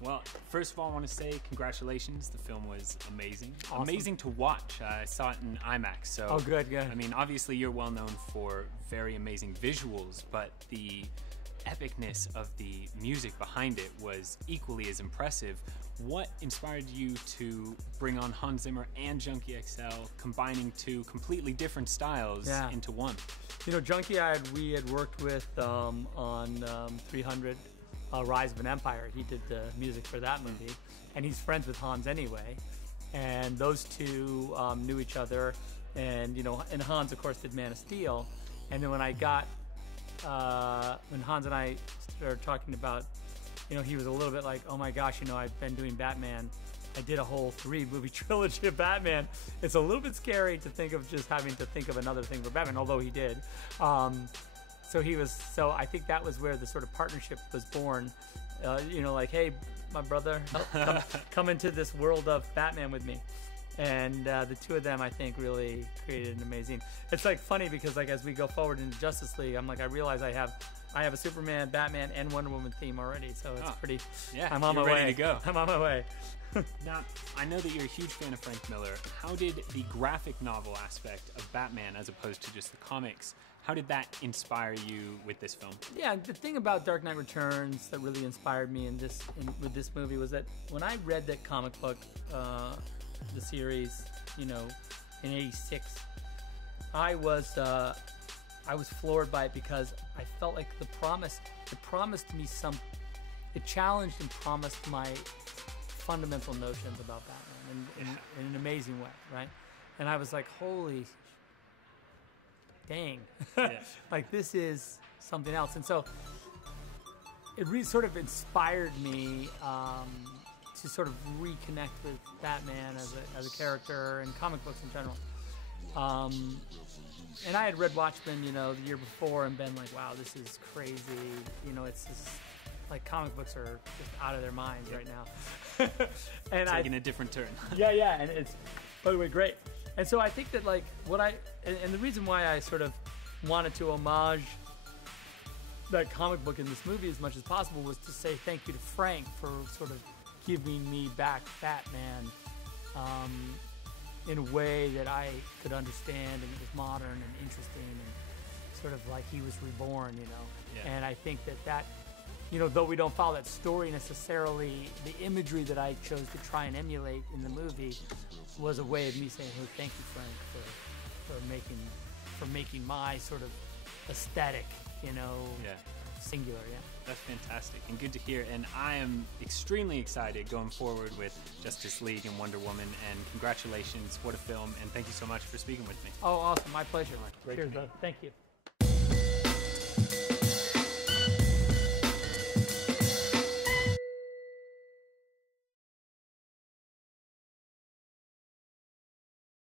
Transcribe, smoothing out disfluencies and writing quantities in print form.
Well, first of all, I want to say congratulations. The film was amazing. Awesome. Amazing to watch. I saw it in IMAX. So, oh, good. I mean, obviously you're well known for very amazing visuals, but the epicness of the music behind it was equally as impressive. What inspired you to bring on Hans Zimmer and Junkie XL, combining two completely different styles into one? You know, Junkie, we had worked with on 300, Rise of an Empire. He did the music for that movie, and he's friends with Hans anyway. And those two knew each other, and you know, and Hans of course did Man of Steel. And then when Hans and I started talking about, you know, he was a little bit like, oh my gosh, you know, I've been doing Batman. I did a whole 3-movie trilogy of Batman. It's a little bit scary to think of just having to think of another thing for Batman, although he did. So I think that was where the sort of partnership was born. You know, like, hey, my brother, come into this world of Batman with me. And the two of them, I think, really created an amazing. It's like funny because like as we go forward into Justice League, I'm like, I realize I have a Superman, Batman, and Wonder Woman theme already. So it's pretty. Yeah, I'm on my way. Ready to go. I'm on my way. Now, I know that you're a huge fan of Frank Miller. How did the graphic novel aspect of Batman, as opposed to just the comics, how did that inspire you with this film? Yeah, the thing about Dark Knight Returns that really inspired me with this movie was that when I read that comic book, the series, you know, in '86, I was floored by it because I felt like it promised me it challenged and promised my fundamental notions about Batman in an amazing way, right? And I was like, holy dang, like this is something else. And so it really sort of inspired me to sort of reconnect with Batman as a character and comic books in general. And I had read Watchmen, you know, the year before and been like, wow, this is crazy. You know, it's just like comic books are just out of their minds right now. And taking a different turn. yeah, and it's, by the way, great. And so I think that like and the reason why I sort of wanted to homage that comic book in this movie as much as possible was to say thank you to Frank for sort of giving me back Batman in a way that I could understand, and it was modern and interesting and sort of like he was reborn, you know. And I think that you know, though we don't follow that story necessarily, the imagery that I chose to try and emulate in the movie was a way of me saying, hey, thank you, Frank, for making my sort of aesthetic, you know, singular. That's fantastic and good to hear. And I am extremely excited going forward with Justice League and Wonder Woman. And congratulations, what a film! And thank you so much for speaking with me. Oh, awesome, my pleasure. Great. Cheers, brother. Thank you.